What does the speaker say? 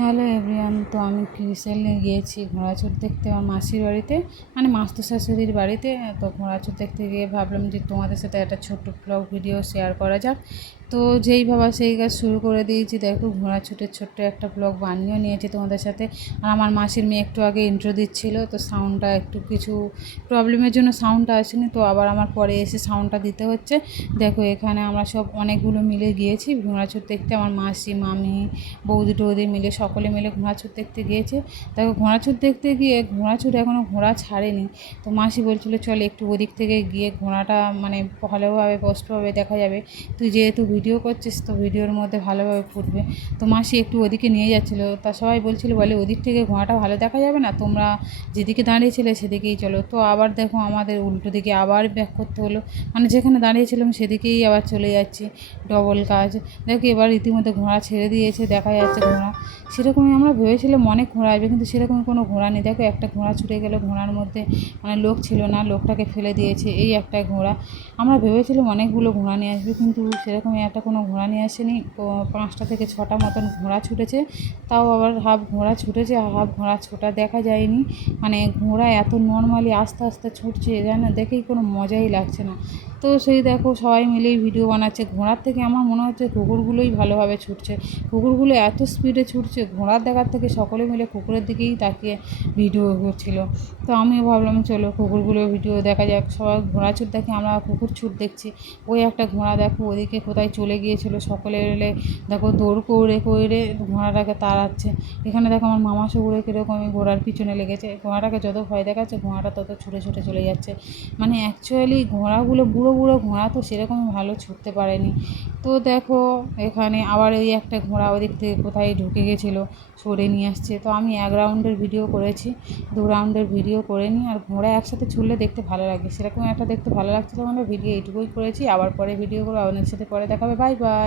Hello everyone. তো আমি recently গিয়েছি ঘোড়াছুট দেখতে আমার মাসির বাড়িতে, মানে মাস্তো শাশুড়ির বাড়িতে। তো ঘোড়াছুট দেখতে গিয়ে ভাবলাম যে তোমাদের সাথে একটা ছোট্ট ব্লগ ভিডিও শেয়ার করা যাক। তো যেই ভাবা সেই কাজ শুরু করে দিয়েছি। দেখো ঘোড়াছুটের ছোট্ট একটা ব্লগ বানিয়েও নিয়েছি তোমাদের সাথে। আর আমার মাসির মেয়ে একটু আগে ইন্ট্রো দিচ্ছিলো, তো সাউন্ডটা একটু কিছু প্রবলেমের জন্য সাউন্ডটা আসেনি, তো আবার আমার পরে এসে সাউন্ডটা দিতে হচ্ছে। দেখো এখানে আমরা সব অনেকগুলো মিলে গিয়েছি ঘোড়াছুট দেখতে। আমার মাসি, মামি, বৌদি টৌদি মিলে সকলে মিলে ঘোড়াছুট দেখতে গিয়েছে। দেখো ঘোড়াছুট দেখতে গিয়ে ঘোড়াছুট এখনও ঘোড়া ছাড়েনি। তো মাসি বলছিলো চল একটু ওদিক থেকে গিয়ে ঘোড়াটা মানে ভালোভাবে স্পষ্টভাবে দেখা যাবে। তুই যেহেতু ভিডিও করছিস তো ভিডিওর মধ্যে ভালোভাবে ফুটবে। তো মাসি একটু ওদিকে নিয়ে যাচ্ছিলো। তা সবাই বলছিল বলে ওদিক থেকে ঘোড়াটা ভালো দেখা যাবে না, তোমরা যেদিকে দাঁড়িয়েছিলে সেদিকেই চলো। তো আবার দেখো আমাদের উল্টো দিকে আবার ব্যাক করতে হলো, মানে যেখানে দাঁড়িয়েছিলাম সেদিকেই আবার চলে যাচ্ছি। ডবল কাজ। দেখো এবার রীতিমতো ঘোড়া ছেড়ে দিয়েছে, দেখা যাচ্ছে ঘোড়া। সেরকমই আমরা ভেবেছিলাম অনেক ঘোড়া আসবে, কিন্তু সেরকম কোনো ঘোড়া নেই। দেখো একটা ঘোড়া ছুটে গেল, ঘোড়ার মধ্যে মানে লোক ছিল না, লোকটাকে ফেলে দিয়েছে। এই একটা ঘোড়া। আমরা ভেবেছিলাম অনেকগুলো ঘোড়া নিয়ে আসবে, কিন্তু সেরকমই একটা কোনো ঘোড়া নিয়ে আসেনি। 5টা থেকে 6টা মতন ঘোড়া ছুটেছে, তাও আবার হাফ ঘোড়া ছুটেছে, হাফ ঘোড়া ছোটা দেখা যায়নি। মানে ঘোড়া এত নর্মালি আস্তে আস্তে ছুটছে যেন দেখেই কোনো মজাই লাগছে না। তো সেই দেখো সবাই মিলেই ভিডিও বানাচ্ছে। ঘোড়ার থেকে আমার মনে হচ্ছে কুকুরগুলোই ভালোভাবে ছুটছে। কুকুরগুলো এত স্পিডে ছুটছে, ঘোড়ার দেখার থেকে সকলে মিলে কুকুরের দিকেই তাকিয়ে ভিডিও করছিল। তো আমিও ভাবলাম চলো কুকুরগুলো ভিডিও দেখা যাক। সবাই ঘোড়া ছুট দেখে আমরা কুকুর ছুট দেখছি। ওই একটা ঘোড়া দেখো ওদিকে কোথায় চলে গিয়েছিল, সকলে মিলে দেখো দৌড় করে করে ঘোড়াটাকে তাড়াচ্ছে। এখানে দেখো আমার মামা শ্বশুরে কীরকমই ঘোড়ার পিছনে লেগেছে। ঘোড়াটাকে যত ভয় দেখাচ্ছে ঘোড়াটা তত ছুটে ছুটে চলে যাচ্ছে। মানে অ্যাকচুয়ালি ঘোড়াগুলো বুড়ো বুড়ো ঘোড়া, তো সেরকম ভালো ছুটতে পারেনি। তো দেখো এখানে আবার ওই একটা ঘোড়া ওদিক থেকে কোথায় ঢুকে গেছিলো, সরে নিয়ে আসছে। তো আমি 1 রাউন্ডের ভিডিও করেছি, 2 রাউন্ডের ভিডিও করে নিই। আর ঘোড়া একসাথে ছুটলে দেখতে ভালো লাগে, সেরকম একটা দেখতে ভালো লাগছিলো। মানে ভিডিও এইটুকুই করেছি, আবার পরে ভিডিও করবো আপনাদের সাথে, পরে দেখাবে। Bye bye.